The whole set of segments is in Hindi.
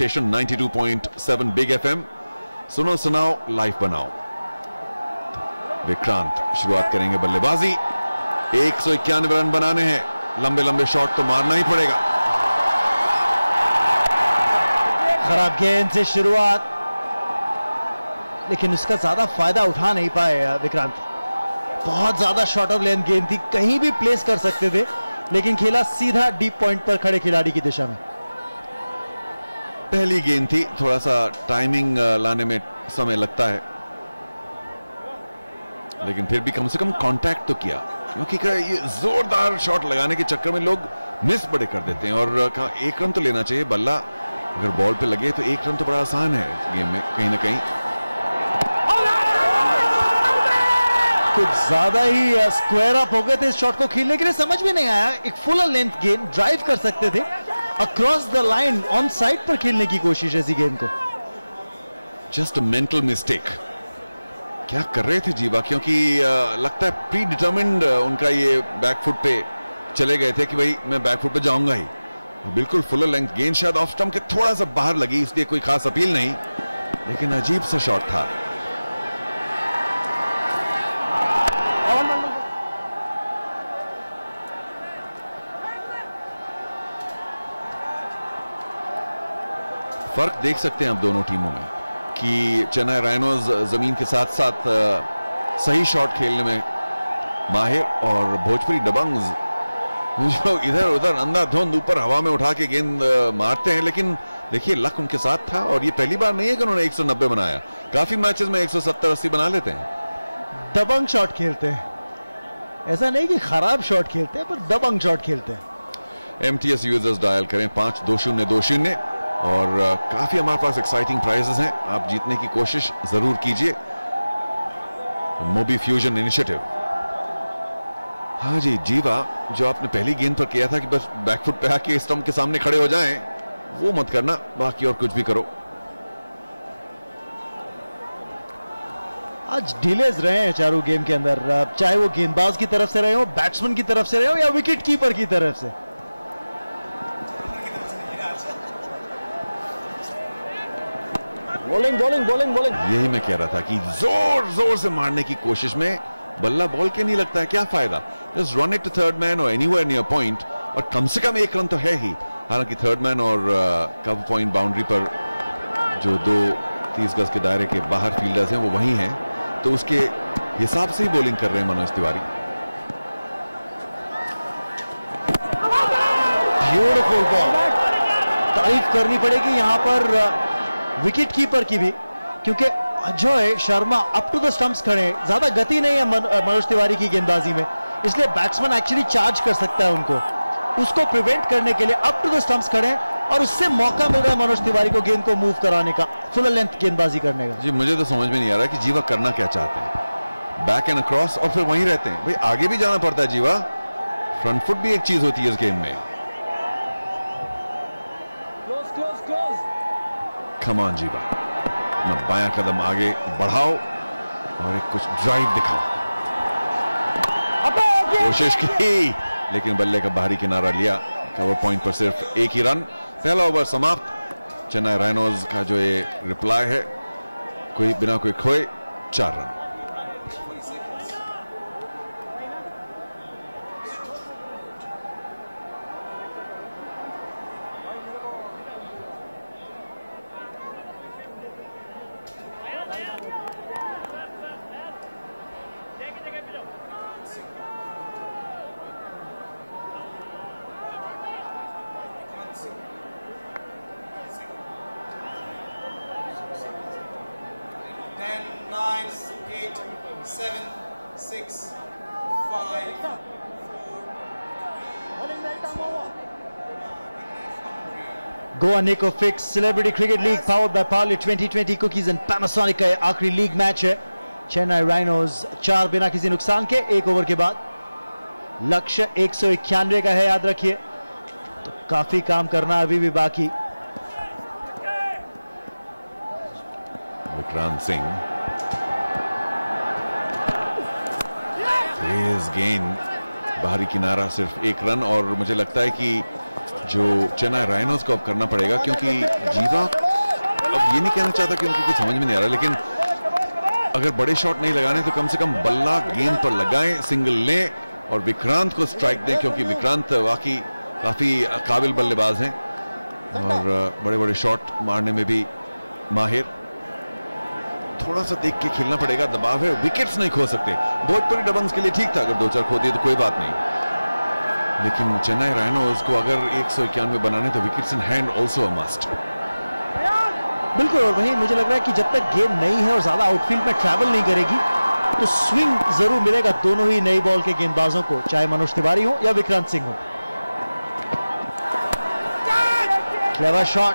स्टेशन 92.7 बिग FM, सुनो सुनाओ लाइव बनाओ। विक्रांत शुरुआत करेंगे बल्लेबाजी। 191 रन बनाने हैं, लंबे लंबे शॉट तो मारना ही पड़ेगा। खराब गेंद से शुरुआत, लेकिन उसका ज्यादा फायदा उठा नहीं पाए विक्रांत। बहुत ज्यादा शॉर्ट ऑफ लेंथ गेंद थी, कहीं भी प्लेस कर सकते थे, लेकिन खेला सीधा डीप पॉइंट पर खड़े खिलाड़ी की दिशा में। पहली गेंद थी, थोड़ा सा टाइमिंग लाने में समय लगता है, लेकिन फिर भी कम से कम कांटेक्ट तो किया, क्योंकि ये जोरदार शॉट लगाने के चक्कर में लोग मिस बड़े कर देते हैं। और कहा 1 रन तो लेना चाहिए, बल्ला अगर बॉल पे लगे तो 1 रन तो बड़ा आसान है इस गेम में कहीं ना कहीं। कुछ ज्यादा ही स्क्वायर अप हो गए थे इस शॉट को खेलने के लिए, समझ में नहीं आया। एक फुल लेंथ गेंद ड्राइव कर सकते थे, across the line on side पर खेलने की कोशिश ऐसी गेंद को। Just a mental mistake. क्या कर रहे थे जीवा, क्योंकि लगता है प्री डिटर्मिन्ड उनका ये बैकफुट पे चले गए थे कि भाई मैं बैकफुट पे जाऊंगा ही। बिल्कुल फुल लेंथ गेंद, शायद ऑफ स्टंप के थोड़ा सा बाहर लगी, इसलिए कोई खास अपील नहीं, लेकिन अजीब सा शॉट था। फर्क देख सकते हैं आप दोनों टीमों में कि चेन्नई राइनोज जमीन के साथ साथ सही शॉट खेलने में माहिर, और भोजपुरी दबंग्स जो इधर उधर अंधाधुंध ऊपर हवा में उठा के गेंद मारते हैं। लेकिन देखिए लक उनके साथ था, और ये पहली बार नहीं है कि उन्होंने 190 बनाया, काफी मैचेस में 170-80 बना लेते हैं। दबंग शॉट खेलते हैं, ऐसा नहीं कि खराब शॉट खेलते हैं, पर दबंग शॉट खेलते हैं। MTS यूजर्स डायल करें 520202, और काफी हमारे पास एक्साइटिंग प्राइजेस हैं, आप जीतने की कोशिश जरूर कीजिए। मोबी फ्यूजन इनिशिएटिव। हाँ जी, जीवा जो आपने पहली गेंद पर किया था कि बस बैकफुट पे आके स्टंप के सामने खड़े हो जाएं, वो मत करना, बाकी और कुछ भी करो। आज डिलेज रहे हैं चारों गेम के अंदर, चाहे वो गेंदबाज की तरफ से रहे हो, बैट्समैन की तरफ से रहे हो, या विकेट कीपर की तरफ से। बॉलिंग बॉलिंग बॉलिंग बॉलिंग, यही मैं कह रहा था कि जोर जोर से मारने की कोशिश में बल्ला बॉल के नहीं लगता है, क्या फायदा। Just run it to third man और एनीवेयर नियर पॉइंट, और कम से कम 1 रन तो है ही। हालांकि थर्ड मैन और कव पॉइंट बाउंड्री पर जो 2-30 गज के दायरे के बाहर फील्डर्स हैं वो वही हैं, तो उसके हिसाब से ही बॉलिंग कर रहे हैं मनोज तिवारी। ब्यूटीफुल बॉल, तारीफ करनी पड़ेगी यहां पर विकेट कीपर की भी, क्योंकि Ajay Sharma up to the stumps खड़े हैं, ज्यादा गति नहीं है मनोज तिवारी की गेंदबाजी में, इसलिए बैट्समैन एक्चुअली चार्ज कर सकता है उनको, उसको प्रिवेंट करने के लिए अप टू द स्टंप्स खड़े हैं, और उससे मौका मिल रहा है मनोज तिवारी को गेंद को मूव कराने का, फुल लेंथ गेंदबाजी करने का। जी मुझे तो समझ में नहीं आ रहा कि जीवा करना क्या चाहते हैं। बैक एंड अक्रॉस और फिर वहीं रहते हैं, भाई आगे भी जाना पड़ता है जीवा, फ्रंट फुट भी एक चीज होती है इस गेम में। कम ऑन जीवा, अपना बायां कदम आगे बढ़ाओ और एक कुछ ड्राइव दिखाओ। कोशिश की, लेकिन बल्ले का बाहरी किनारा लिया, कवर पॉइंट पर सिर्फ 1 ही रन। पहला ओवर समाप्त। चेन्नई राइनोज का जो ये रिप्लाई है, कोई बिना कोई खोए 4 रन। गोवा निको fix celebrity cricket league powered by Parle 2020 cookies and Panasonic का आखिरी लीग मैच है। चेन्नई राइनोज 4 बिना किसी नुकसान के 1 ओवर के बाद, लक्ष्य 191 का है, याद रखिए, तो काफी काम करना अभी भी बाकी। विक्रांत सिंह, तेज गेंद, बाहरी किनारा, सिर्फ 1 रन। और मुझे लगता है कि जो चेन्नई राइनोज को अब करना पड़ेगा, क्योंकि जीवा अब ये नहीं कहना चाहता कि उनको कुछ समझ में नहीं आ रहा, लेकिन अगर बड़े शॉट नहीं लगाने तो कम से कम बल्ला गेंद पर लगाएं, सिंगल लें और विक्रांत को स्ट्राइक दें, क्योंकि विक्रांत वाकई काफी काबिल बल्लेबाज हैं और बड़े बड़े शॉट मारने में भी माहिर। थोड़ा सा देख के खेलना पड़ेगा, दबाव है, विकेट्स नहीं खो सकते। भोजपुरी डबंग्स के लिए ठीक था, अगर 2-4 खो दिए तो कोई बात नहीं, लेकिन चेन्नई राइनोज को अगर 191 बनाने तो wickets in hand also a must. बिल्कुल, और वहीं मुझे लग रहा है कि जब तक गेंद नई है और ज्यादा आउटफील्ड में ट्रैवल नहीं करेगी तो स्विंग जरूर मिलेगा दोनों ही नई बॉल के गेंदबाजों को, चाहे मनोज तिवारी हो या विक्रांत सिंह हो। क्लेवर शॉट,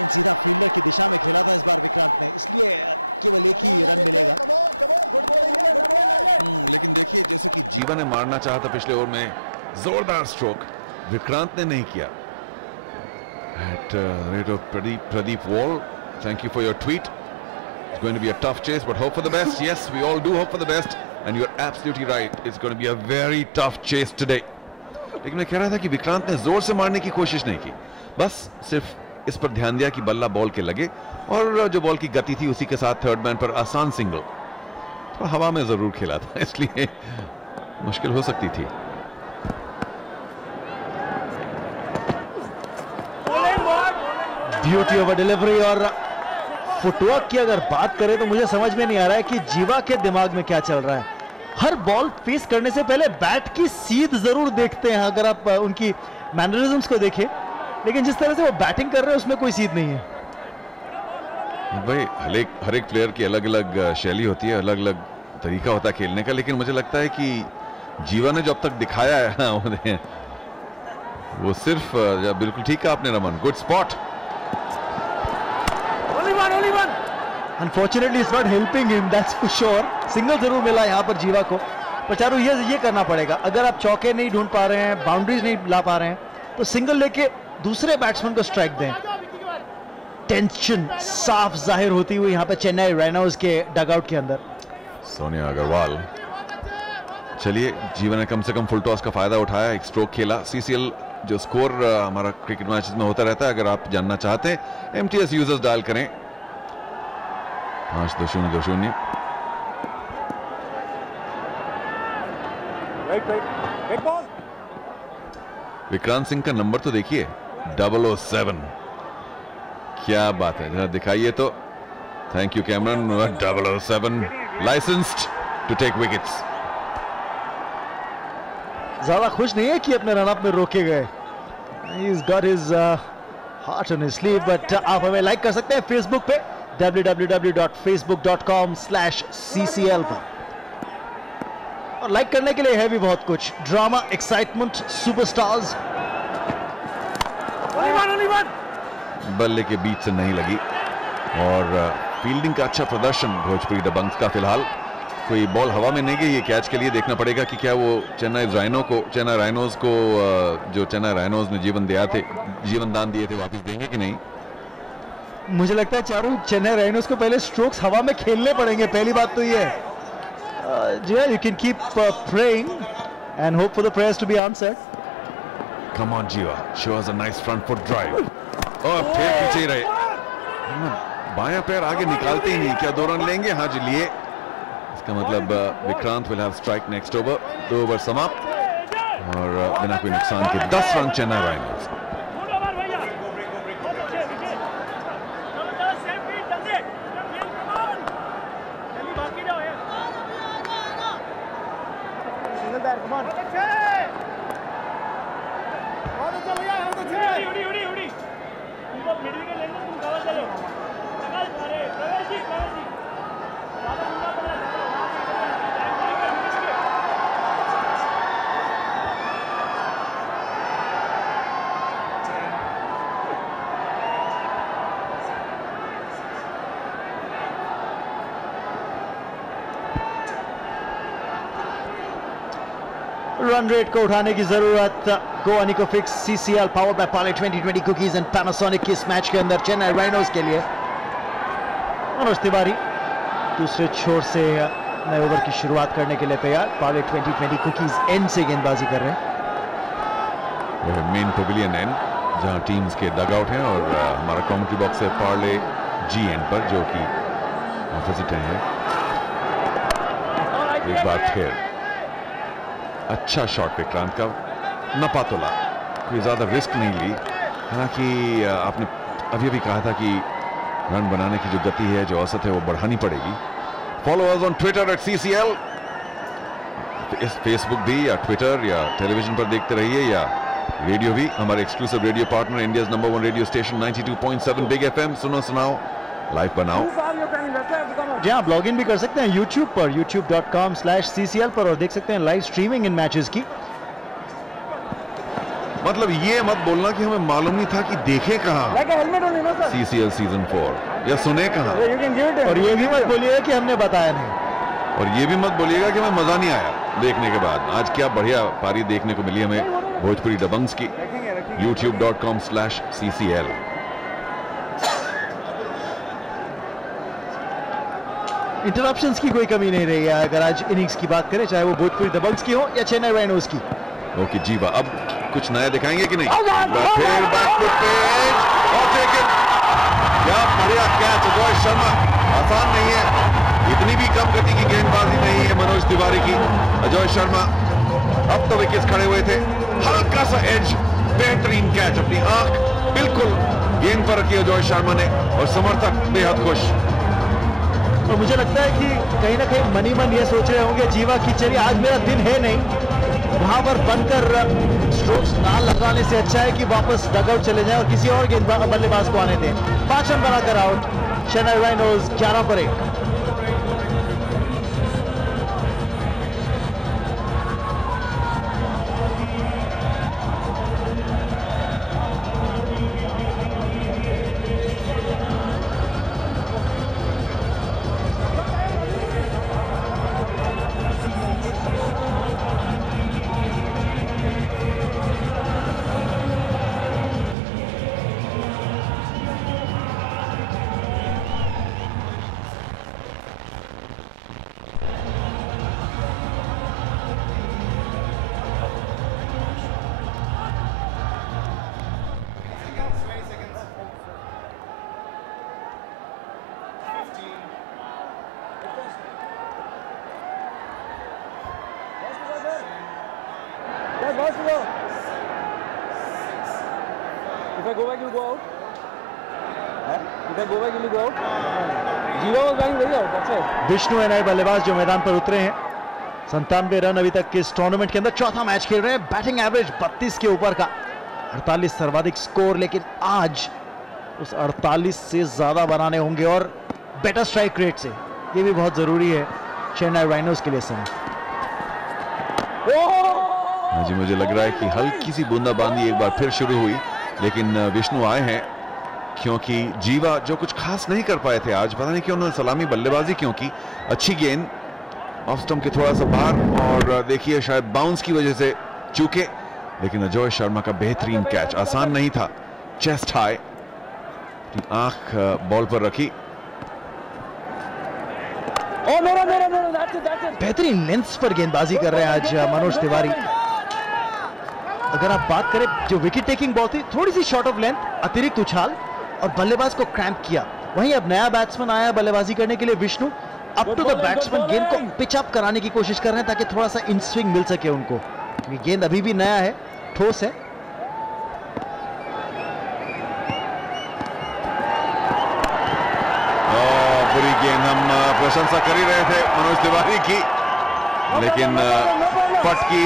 इन सीधा फील्डर की दिशा में खेला था इस बार विक्रांत ने, इसलिए केवल एक ही रन मिलेगा। लेकिन देखिए जैसे कि टफ चेस टुडे, लेकिन मैं कह रहा था कि विक्रांत ने जोर से मारने की कोशिश नहीं की, बस सिर्फ इस पर ध्यान दिया कि बल्ला बॉल के लगे और जो बॉल की गति थी उसी के साथ थर्ड मैन पर आसान सिंगल, तो हवा में जरूर खेला था, इसलिए मुश्किल हो सकती थी। ब्यूटी ऑफ डिलीवरी और फुटवर्क की अगर बात करें तो मुझे समझ में नहीं आ रहा है कि जीवा के दिमाग में क्या चल रहा है। हर बॉल फेस करने से पहले बैट की सीध जरूर देखते हैं, अगर आप उनकी मैनरिज्म्स को देखें, लेकिन जिस तरह से वो बैटिंग कर रहे हैं उसमें कोई सीध नहीं है। भाई हर एक प्लेयर की अलग अलग शैली होती है, अलग अलग तरीका होता है खेलने का, लेकिन मुझे लगता है कि जीवा ने जो अब तक दिखाया है वो सिर्फ बिल्कुल ठीक है आपने Raman, good spot. Unfortunately, it's not helping him, that's for sure. Single जरूर मिला यहाँ पर जीवा को, पर चारू ये करना पड़ेगा, अगर आप चौके नहीं ढूंढ पा रहे हैं, बाउंड्रीज नहीं ला पा रहे हैं, तो सिंगल लेके दूसरे बैट्समैन को स्ट्राइक दें। टेंशन साफ जाहिर होती हुई यहाँ पे चेन्नई राइनोज के डगआउट के अंदर। सोनिया अग्रवाल, चलिए जीवा ने कम से कम फुल टॉस का फायदा उठाया, एक स्ट्रोक खेला। सीसीएल जो स्कोर हमारा क्रिकेट मैचेस में होता रहता है, अगर आप जानना चाहते हैं एमटीएस यूजर्स डायल करें 5-2-0-2-0। विक्रांत सिंह का नंबर तो देखिए 007, क्या बात है, जरा दिखाइए तो। Thank you Cameron. 007 licensed to take wickets. ज्यादा खुश नहीं है कि अपने रनअप में रोके गए। He's got his heart on his sleeve, but आप हमें लाइक कर सकते हैं फेसबुक पे www.facebook.com/ccl पर, और लाइक करने के लिए है भी बहुत कुछ, ड्रामा, एक्साइटमेंट, सुपरस्टार्स। बल्ले के बीच से नहीं लगी और फील्डिंग का अच्छा प्रदर्शन भोजपुरी दबंग्स का। फिलहाल कोई बॉल हवा में नहीं गई, ये कैच के लिए देखना पड़ेगा कि क्या वो चेन्नई राइनोज को जो चेन्नई राइनोज ने जीवन दान दिए थे वापस देंगे कि नहीं। मुझे लगता है चारू चेन्नई राइनोज को पहले स्ट्रोक्स हवा में खेलने पड़ेंगे, पहली बात तो ये है। You can keep praying and hope for the prayers to be answered. Come on Jeeva, show us a nice front foot drive. और फिर पीछे ही रहे, बायां पैर आगे निकालते ही नहीं, क्या 2 रन लेंगे? हाँ जी लिए। इसका मतलब Vikrant will have strike next over. 2 over समाप्त और बिना कोई नुकसान के 10 run Chennai Rhinos. Run rate को उठाने की जरूरत। गो अनिको फिक्स CCL powered by Parle 2020 cookies and Panasonic की इस मैच के अंदर चेन्नई राइनोज के लिए मनोज तिवारी दूसरे छोर से नए ओवर की शुरुआत करने के लिए तैयार। पार्ले 2020 कुकीज एंड से गेंदबाजी कर रहे हैं। मेन पवेलियन एंड जहां टीम्स के डगआउट हैं, और हमारा कमेंट्री बॉक्स है पार्ले जी एंड पर, जो कि ऑपोजिट हैं। एक बार फिर अच्छा शॉट विक्रांत का, नपातोला कोई ज्यादा रिस्क नहीं ली। हालांकि आपने अभी अभी कहा था कि रन बनाने की जो गति है, जो औसत है, वो बढ़ानी पड़ेगी। Follow us on Twitter @CCL, इस फेसबुक भी या ट्विटर या टेलीविजन पर देखते रहिए, या रेडियो भी। हमारे exclusive radio partner India's number 1 radio station 92.7 big FM। सुनो सुनाओ, लाइव बनाओ। जी हाँ, ब्लॉग इन भी कर सकते हैं YouTube पर, youtube.com/CCL पर, और देख सकते हैं लाइव स्ट्रीमिंग इन मैचेस की। मतलब ये मत बोलना कि हमें मालूम नहीं था कि देखे कहाँ CCL सीजन 4, या सुने कहाँ। और ये भी मत बोलिएगा कि हमने बताया नहीं, और ये भी मत बोलिएगा कि हमें मजा नहीं आया देखने के बाद। आज क्या बढ़िया पारी देखने को मिली हमें भोजपुरी दबंग्स की। youtube.com/CCL। इंटरप्शंस की कोई कमी नहीं रही है अगर आज इनिंग्स की बात करें, चाहे वो भोजपुरी दबंग्स की हो या चेन्नई राइनोज की। ओके जीवा, अब कुछ नया दिखाएंगे कि नहीं? फिर बैकफुट पे और टेकन, क्या बढ़िया कैच अजय शर्मा। आसान नहीं है, इतनी भी कम गति की गेंदबाजी नहीं है मनोज तिवारी की। अजय शर्मा अब तो विकेट्स खड़े हुए थे, हल्का सा एज, बेहतरीन कैच, अपनी आंख बिल्कुल गेंद पर रखी अजय शर्मा ने, और समर्थक बेहद खुश। और मुझे लगता है कि कहीं ना कहीं मनी मन ये सोच रहे होंगे जीवा की, चलिए आज मेरा दिन है नहीं, वहां पर बनकर स्ट्रोक्स ना लगाने से अच्छा है कि वापस डगआउट चले जाएं और किसी और बल्लेबाज को आने दें। 5 रन बनाकर आउट चेन्नई राइनोज 11 पर 1। विष्णु एनआई बल्लेबाज जो मैदान पर उतरे हैं, 97 रन अभी तक के इस टूर्नामेंट के अंदर, चौथा मैच खेल रहे हैं। बैटिंग एवरेज 32 के ऊपर का, 48 सर्वाधिक स्कोर, लेकिन आज उस 48 से ज्यादा बनाने होंगे और बेटर स्ट्राइक रेट से। ये भी बहुत जरूरी है चेन्नई राइनोज के लिए समय। जी मुझे लग रहा है कि हल्की सी बूंदाबांदी एक बार फिर शुरू हुई, लेकिन विष्णु आए हैं क्योंकि जीवा जो कुछ खास नहीं कर पाए थे आज, पता नहीं क्यों उन्होंने सलामी बल्लेबाजी क्यों की। अच्छी गेंद ऑफ स्टंप के थोड़ा सा बाहर, और देखिए शायद बाउंस की वजह से चूके, लेकिन अजय शर्मा का बेहतरीन कैच, आसान नहीं था। चेस्ट हाई, आंख बॉल पर रखी, बेहतरीन लेंथ पर गेंदबाजी कर रहे हैं आज मनोज तिवारी। अगर आप बात करें, जो विकेट टेकिंग बॉल थी, थोड़ी सी शॉर्ट ऑफ लेंथ, अतिरिक्त उछाल, और बल्लेबाज को क्रैम्प किया। वहीं अब नया बैट्समैन आया बल्लेबाजी करने के लिए, Vishnu up to the batsman गेंद को पिच अप कराने की कोशिश कर रहे हैं ताकि थोड़ा सा इन स्विंग मिल सके उनको। ये गेंद अभी भी नया है, ठोस है। बुरी गेंद, हम प्रशंसा कर ही रहे थे मनोज तिवारी की, लेकिन पट की,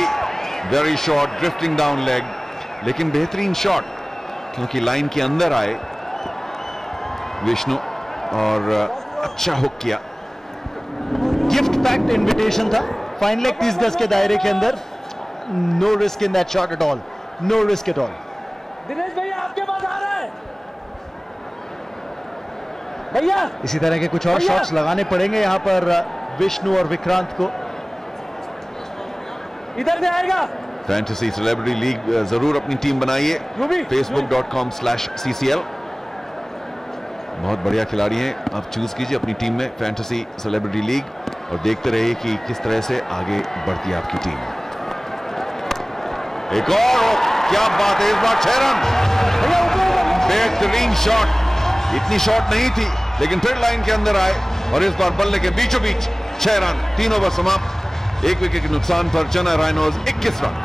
very short drifting down leg, लेकिन बेहतरीन शॉट क्योंकि लाइन के अंदर आए विष्णु और अच्छा हुक किया। गिफ्ट पैक्ड इनविटेशन था, फाइन लेग 30 गज के दायरे के अंदर। No risk in that shot at all, no risk at all. Dinesh भैया आपके पास आ रहा है भैया। इसी तरह के कुछ और शॉट्स लगाने पड़ेंगे यहाँ पर विष्णु और विक्रांत को। इधर से आएगा। फैंटेसी सेलिब्रिटी लीग जरूर अपनी टीम बनाइए, facebook.com/CCL। बहुत बढ़िया खिलाड़ी हैं, आप चूज कीजिए अपनी टीम में फैंटेसी सेलिब्रिटी लीग और देखते रहिए कि किस तरह से आगे बढ़ती है आपकी टीम। एक और क्या बात है, इस बार 6 रन। बेहतरीन शॉट, इतनी शॉट नहीं थी लेकिन फिर लाइन के अंदर आए और इस बार बल्ले के बीचों बीच 6 रन। 3 ओवर समाप्त, 1 विकेट के नुकसान पर चेन्नई राइनोज 21 रन।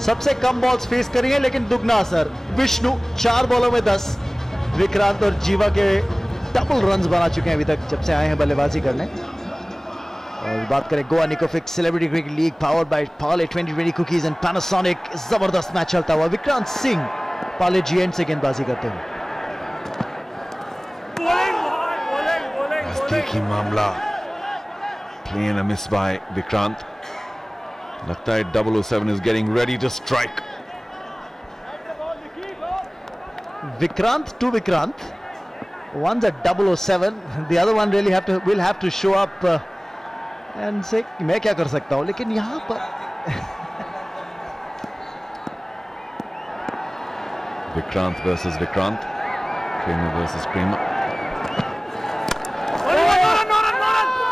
सबसे कम बॉल्स फेस करी है लेकिन दुगना असर। विष्णु 4 बॉलों में 10। विक्रांत और जीवा के डबल रन्स बना चुके हैं अभी तक जब से आए हैं बल्लेबाजी करने। और बात करें गोवा निकोफिक celebrity cricket league powered by Parle 2020 cookies and Panasonic, जबरदस्त मैच चलता हुआ। विक्रांत सिंह पार्ले जीएंड से गेंदबाजी करते हुए। नजदीकी मामला, प्लेन अ मिस बाय विक्रांत। लगता है 007 is getting ready to strike. Vikrant to Vikrant. One's a 007, the other one really will have to show up and say मैं क्या कर सकता हूं, लेकिन यहां पर Vikrant versus Vikrant, Kramer versus Kramer.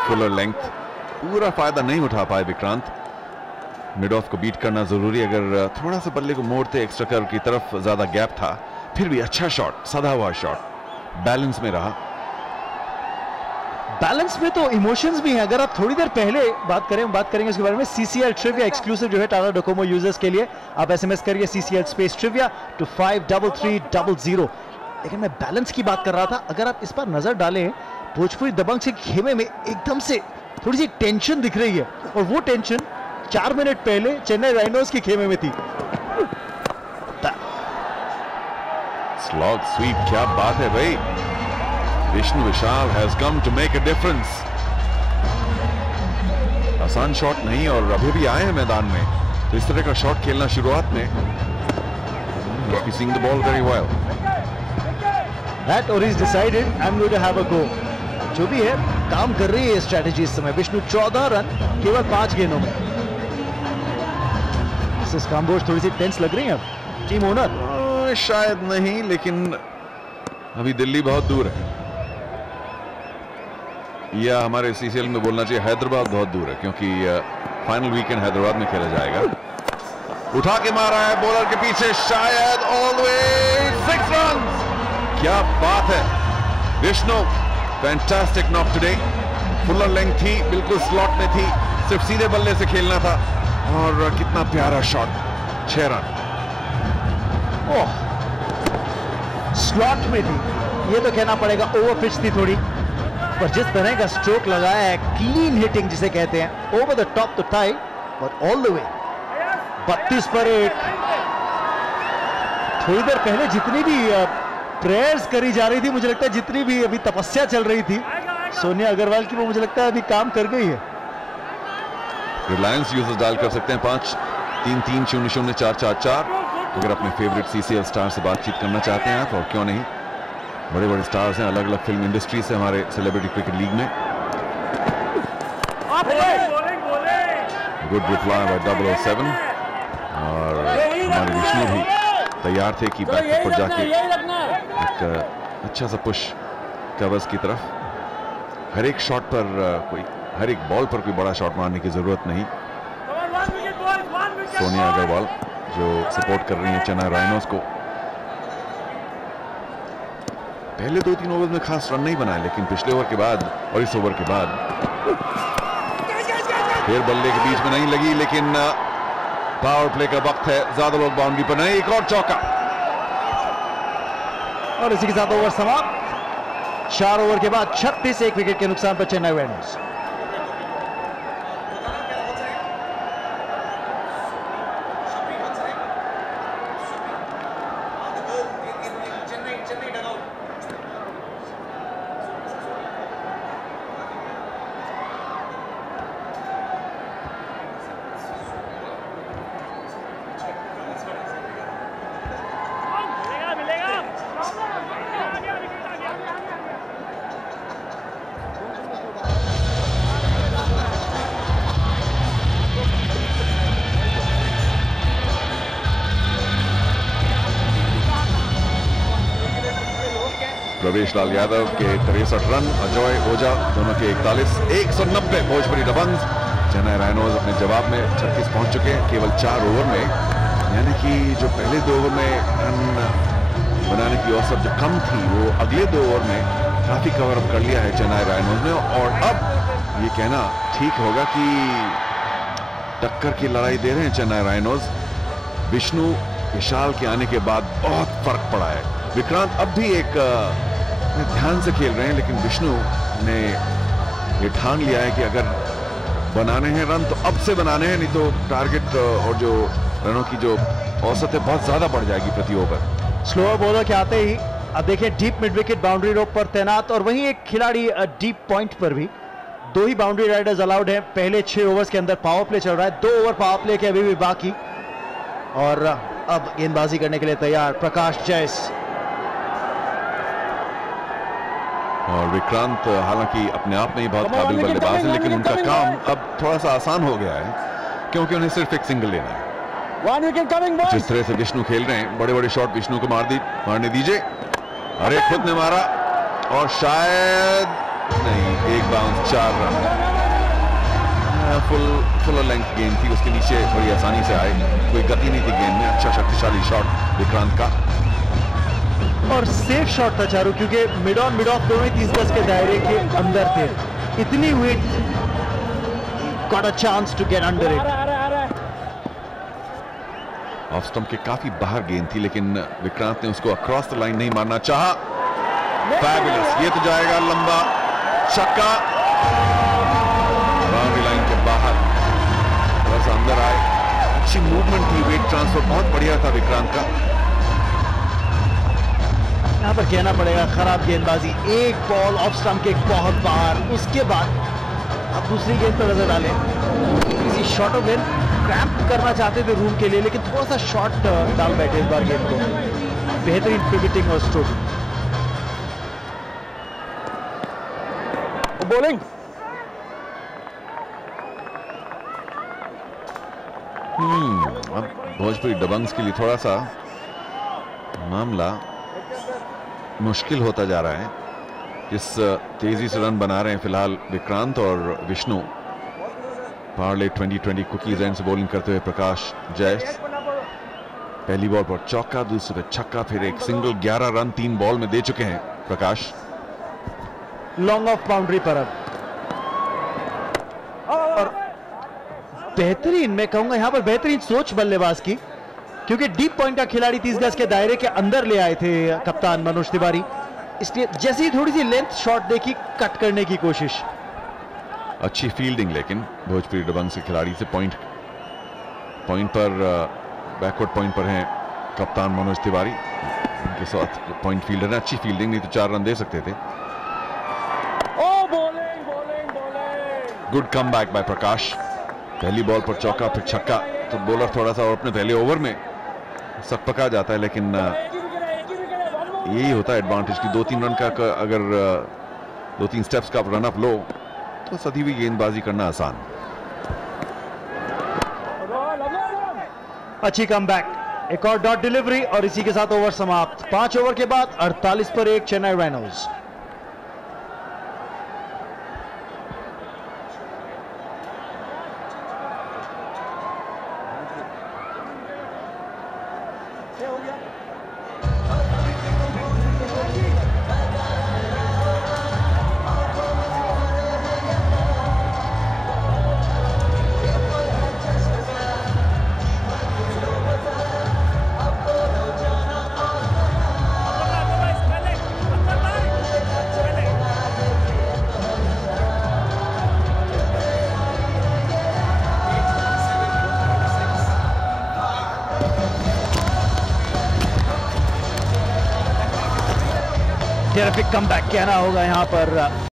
Fuller length, पूरा फायदा नहीं उठा पाए विक्रांत। मिड ऑफ को बीट करना जरूरी, अगर थोड़ा सा बल्ले को मोड़ते एक्स्ट्रा कर्व की तरफ, ज्यादा गैप था, फिर भी अच्छा शॉट, सदा हुआ शॉट, बैलेंस में रहा। बैलेंस में तो इमोशंस भी हैं। अगर आप थोड़ी देर पहले बात करेंगे उसके बारे में। CCL ट्रिविया एक्सक्लूसिव जो है टाटा डोकोमो यूजर्स के लिए, आप SMS करिए CCL स्पेस ट्रिविया to 533300। लेकिन मैं बैलेंस की बात कर रहा था। अगर आप इस पर नजर डालें, भोजपुरी दबंग से खेमे में एकदम से थोड़ी सी टेंशन दिख रही है, और वो टेंशन 4 मिनट पहले चेन्नई राइनोज की खेमे में थी। स्लॉग स्वीप, क्या बात है भाई। Vishnu Vishal has come to make a difference. आसान शॉट नहीं, और अभी भी आए हैं मैदान में, तो इस तरह का शॉट खेलना शुरुआत में। Seeing the ball very well. That or he's decided I'm going to have a go. जो भी है, काम कर रही है स्ट्रेटेजी इस समय। विष्णु 14 रन केवल 5 गेंदों में। काम्बोज थोड़ी सी टेंस लग रही है अब टीम ओनर। शायद नहीं, लेकिन अभी दिल्ली बहुत दूर है, या हमारे CCL में बोलना चाहिए हैदराबाद बहुत दूर है, क्योंकि फाइनल वीकेंड हैदराबाद में खेला जाएगा। उठा के मारा है बॉलर के पीछे, शायद ऑल द वे 6 रन। क्या बात है Vishnu, fantastic knock today. Fuller length थी, बिल्कुल स्लॉट में थी, सिर्फ सीधे बल्ले से खेलना था, और कितना प्यारा शॉट, 6 रन। ओह, स्लॉट में थी, ये तो कहना पड़ेगा। ओवर पिच थी थोड़ी, पर जिस तरह का स्ट्रोक लगाया है, क्लीन हिटिंग जिसे कहते हैं, ओवर द टॉप तो tie, but all the way 32 पर 1। थोड़ी देर पहले जितनी भी प्रेयर्स करी जा रही थी, मुझे लगता है जितनी भी अभी तपस्या चल रही थी सोनिया अग्रवाल की, वो मुझे लगता है अभी काम कर गई है। रिलायंस यूजर्स डायल कर सकते हैं 53300444। अगर अपने फेवरेट CCL स्टार से बातचीत करना चाहते हैं आप, और क्यों नहीं, बड़े बड़े स्टार्स हैं अलग अलग फिल्म इंडस्ट्री से हमारे सेलिब्रिटी क्रिकेट लीग में। गुड रिप्लाई बाय 007, और हमारे विष्णु भी तैयार थे कि बैक पर जाके एक अच्छा सा पुश कवर्स की तरफ। हर एक शॉट पर हर एक बॉल पर कोई बड़ा शॉट मारने की जरूरत नहीं। सोनिया अग्रवाल जो सपोर्ट कर रही है चेन्नई राइनोज को, पहले 2-3 ओवर में खास रन नहीं बनाए, लेकिन पिछले ओवर के बाद और इस ओवर के बाद फिर बल्ले के बीच में नहीं लगी, लेकिन पावर प्ले का वक्त है, ज्यादा लोग बाउंड्री पर नहीं। एक और चौका, और इसी के साथ ओवर समाप्त। 4 ओवर के बाद 36, 1 विकेट के नुकसान पर चेन्नई राइनोज। प्रवेश लाल यादव के 63 रन, अजय ओझा दोनों के 41, 190 भोजपुरी दबंग्स। चेन्नई राइनोज अपने जवाब में 36 पहुंच चुके हैं केवल 4 ओवर में, यानी कि जो पहले 2 ओवर में रन बनाने की औसत जो कम थी वो अगले 2 ओवर में काफी कवर अप कर लिया है चेन्नई राइनोज ने। और अब ये कहना ठीक होगा कि टक्कर की लड़ाई दे रहे हैं चेन्नई राइनोज। विष्णु विशाल के आने के बाद बहुत फर्क पड़ा है। विक्रांत अब भी एक ध्यान से खेल रहे हैं, लेकिन विष्णु ने ये ठान लिया है कि अगर बनाने हैं रन तो अब से बनाने हैं, नहीं तो टारगेट और जो रनों की जो औसत है बहुत ज्यादा बढ़ जाएगी प्रति ओवर। स्लोअर बॉलर के आते ही अब देखिए डीप मिड विकेट बाउंड्री रोप पर तैनात, और वहीं एक खिलाड़ी डीप पॉइंट पर भी। 2 ही बाउंड्री राइडर्स अलाउड हैं पहले 6 ओवर्स के अंदर। पावर प्ले चल रहा है, 2 ओवर पावर प्ले के अभी भी बाकी, और अब गेंदबाजी करने के लिए तैयार प्रकाश जैस। और विक्रांत हालांकि अपने आप में ही बहुत काबिल बल्लेबाज है, लेकिन उनका काम अब थोड़ा सा आसान हो गया है क्योंकि उन्हें सिर्फ एक सिंगल लेना है। 1 विकेट कमिंग। जिस तरह से विष्णु खेल रहे हैं, बड़े बड़े शॉट विष्णु को मारने दीजिए। अरे खुद ने मारा और शायद नहीं, एक बाउंस, 4 रन। फुल लेंथ गेंद थी, उसके नीचे बड़ी आसानी से आए, कोई गति नहीं थी गेंद में। अच्छा शक्तिशाली शॉट विक्रांत का, और सेफ शॉट था चारू, क्योंकि मिड ऑन मिड ऑफ दोनों ही 30 गज के दायरे के अंदर थे। इतनी wait, got a chance to get under it. Off stump के काफी बाहर गेंद थी, लेकिन विक्रांत ने उसको अक्रॉस द लाइन नहीं मारना चाहा। फैबुलस, ये तो जाएगा लंबा छक्का, बाउंड्री लाइन के बाहर, थोड़ा सा अंदर आए। अच्छी मूवमेंट थी, वेट ट्रांसफर बहुत बढ़िया था विक्रांत का। यहाँ पर कहना पड़ेगा खराब गेंदबाजी। एक बॉल ऑफ स्टंप के बहुत बाहर, उसके बाद अब दूसरी गेंद पर नजर डालें। किसी शॉर्ट ऑफ गेंद क्रैम्प करना चाहते थे रूम के लिए, लेकिन थोड़ा सा शॉर्ट डाल बैठे इस बार गेंद को। बेहतरीन पिवटिंग और स्ट्रोक। बॉलिंग। अब भोजपुरी दबंग्स के लिए थोड़ा सा मामला मुश्किल होता जा रहा है। इस तेजी से रन बना रहे हैं फिलहाल विक्रांत और विष्णु। पार्ले 20-20 कुकीज एंड से बॉलिंग करते हुए प्रकाश जैस। पहली बॉल पर चौका, दूसरे पे छक्का, फिर एक सिंगल। 11 रन 3 बॉल में दे चुके हैं प्रकाश। लॉन्ग ऑफ बाउंड्री पर अब, और बेहतरीन, मैं कहूंगा यहां पर बेहतरीन सोच बल्लेबाज की, क्योंकि डीप पॉइंट का खिलाड़ी 30 गज के दायरे के अंदर ले आए थे कप्तान मनोज तिवारी, इसलिए जैसे ही थोड़ी सी लेंथ शॉट देखी, कट करने की कोशिश। अच्छी फील्डिंग लेकिन भोजपुरी दबंग से खिलाड़ी से। पॉइंट पर बैकवर्ड पॉइंट पर हैं कप्तान मनोज तिवारी, उनके साथ पॉइंट फील्डर है। अच्छी फील्डिंग, नहीं तो 4 रन दे सकते थे। गुड कम बैक बाय प्रकाश। पहली बॉल पर चौका, फिर छक्का, तो बॉलर थोड़ा सा और अपने पहले ओवर में सकपका जाता है, लेकिन यही होता है एडवांटेज कि 2-3 रन का अगर 2-3 स्टेप्स का रन अप लो तो सदी हुई गेंदबाजी करना आसान। अच्छी कमबैक, एक और डॉट डिलीवरी, और इसी के साथ ओवर समाप्त। 5 ओवर के बाद 48 पर 1 चेन्नई राइनोज। टेरिफिक कमबैक कहना होगा यहां पर।